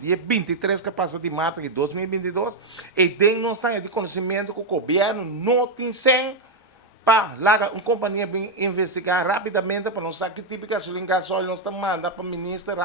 dia 23 que passa de março de 2022, e tem nós temos de conhecimento que o governo não tem sem para lá uma companhia bem investigar rapidamente para não saber que tipo de gasóleo nós estamos mandando para o ministro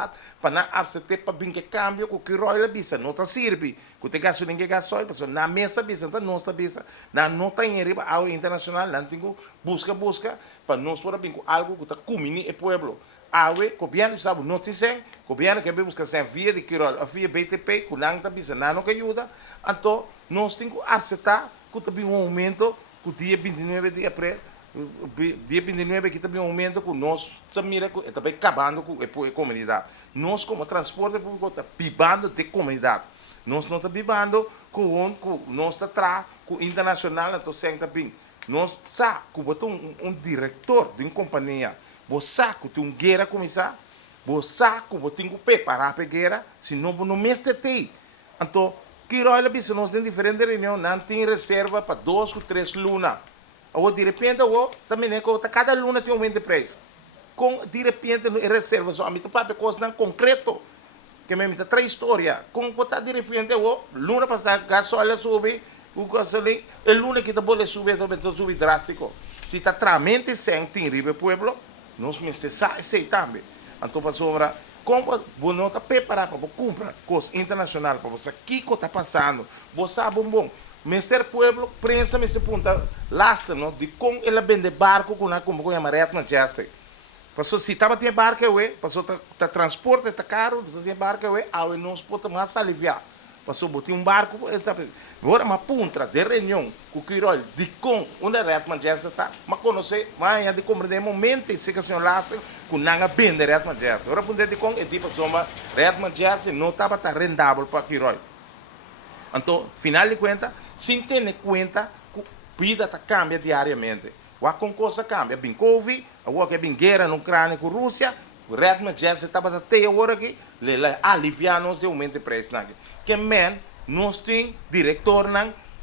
para não aceitar para bem que cambio que o royal bisa não está serve que tem gasóleo para na mesa bisa não está bisa não está em riba ao internacional não tem busca para nós por bem algo que está comendo o povo awe governo sabe não tem sem governo que busca sem via de Quirol a via BTP que não está bisa não que ajuda então nós temos que aceitar que também um aumento que o dia 29 de abril, dia 29 que também um momento que nós também está acabando com a comunidade. Nós como transporte público está bibando de comunidade. Nós não está bibando com nós está atrás, com o internacional, então sempre bem. Nós sabemos que botou um diretor de uma companhia, você sabe que tem um guerra começar, você sabe que você tem que preparar para a guerra, senão você não mestre tem. Então, que olha, se nós temos diferentes reuniões, não tem reserva para 2 ou 3 lunas. Ou de repente, também é que cada luna tem um aumento de preço. De repente, reserva só a minha parte de coisa não concreto. Que me está três história. Com botar de repente, luna passar gasóleo sube, o gasóleo, e luna que também sube, também sube drástico. Se está realmente sem tem riba pueblo, nós me sei também. Então, para sombra, como você não está preparado para comprar coisas internacionais, para você aqui que está passando, você sabe bom. Mister Pueblo, prensa me se punta lasta, não, de como ele vende barco com a como a maré na jazz. Passou se estava tem barco passou tá transporte tá caro, tem barco ao não se pode mais aliviar. Passou botar um barco, agora uma punta de reunião com o Quirol de com onde a jazz está, mas conhecer, mas de compreender momento se que o senhor lasta com nanga vende a jazz. Agora punta de com é tipo soma a jazz não estava tá rendável para Quirol. Então, final de conta, sem ter conta que a vida cambia diariamente. O com coisa cambia, bem Covid, o que bem guerra na Ucrânia com a Rússia, o ritmo já estava até agora aqui, aliviar nos de aumento de preço. Que men, nós temos diretor,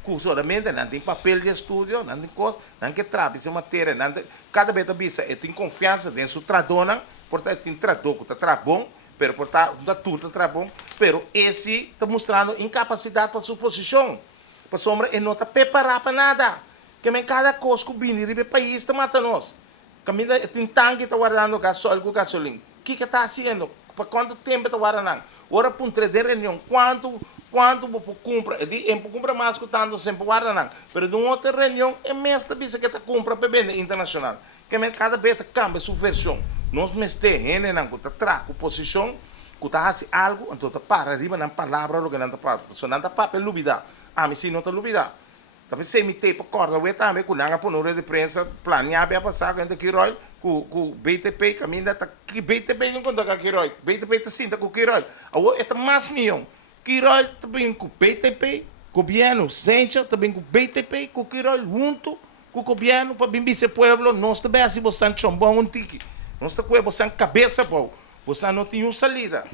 que solamente não tem papel de estudo, não tem coisa, não tem trabalho, essa matéria, cada vez que tem confiança dentro do trabalho, portanto, tem trabalho que está bom, pero portanto, tudo está bom, pero esse está mostrando incapacidade para sua posição. Para sombra, ele não está preparado para nada. Que cada coisa que o do país está matando nós. Caminha tem tanque está guardando gasóleo com gasolina. O que está fazendo? Para quanto tempo está guardando? Ora, para um trader reunião, quanto você compra? Ele compra mais que tanto sempre guardando. Mas de uma outra reunião, é mesmo que está compra para vender internacional. Que cada vez cambia sua versão. Nós mesmos temos que está com posição, que está fazendo algo, então está para arriba na palavra, que não está para. Se não está para lubida. Mas se não está lubida. Tapi se me te corda we também com nanga ponore de prensa planear para passar com Quirol com BTP caminha tá que BTP não conta com Quirol BTP tá sinta com Quirol o é mais milhão Quirol também com BTP governo Sencha também com BTP com Quirol junto com o governo para bem esse pueblo nós também assim você chombão um tique nós tá com você cabeça pô você não tem uma salida.